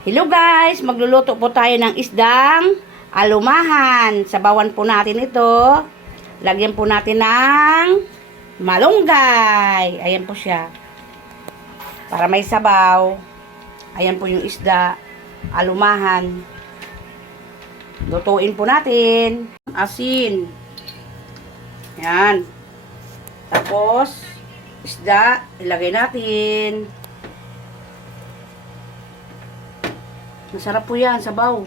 Hello guys, magluluto po tayo ng isdang alumahan. Sabawan po natin ito. Lagyan po natin ng malunggay. Ayan po siya. Para may sabaw. Ayan po yung isda, alumahan. Lutuin po natin. Asin. Yan. Tapos, isda, ilagay natin. Masarap po yan, sabaw.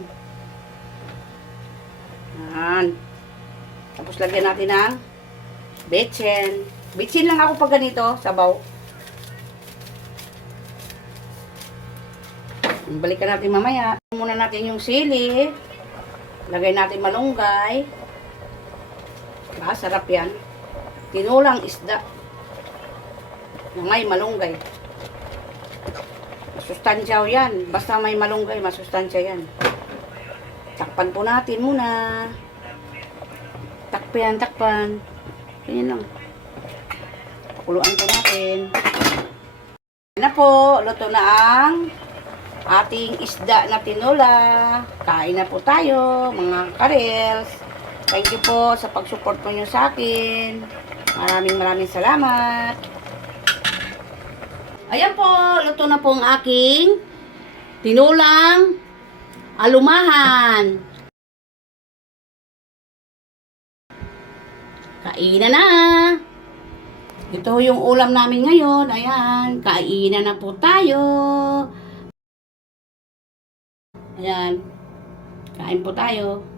Yan. Tapos lagyan natin ng betchen. Betchen lang ako pag ganito, sabaw. Balikan natin mamaya. Muna natin yung sili. Lagay natin malunggay. Diba, sarap yan. Tinulang isda. Na may malunggay. Masustansya yan. Basta may malunggay, masustansya yan. Takpan po natin muna. Takpan, takpan. Ganyan lang. Pakuluan po natin. Yan na po. Luto na ang ating isda na tinola. Kain na po tayo, mga karels. Thank you po sa pag-support po nyo sa akin. Maraming maraming salamat. Ayan po, luto na po ang aking tinulang alumahan. Kainan na. Ito yung ulam namin ngayon. Ayan, kainan na po tayo. Ayan. Kain po tayo.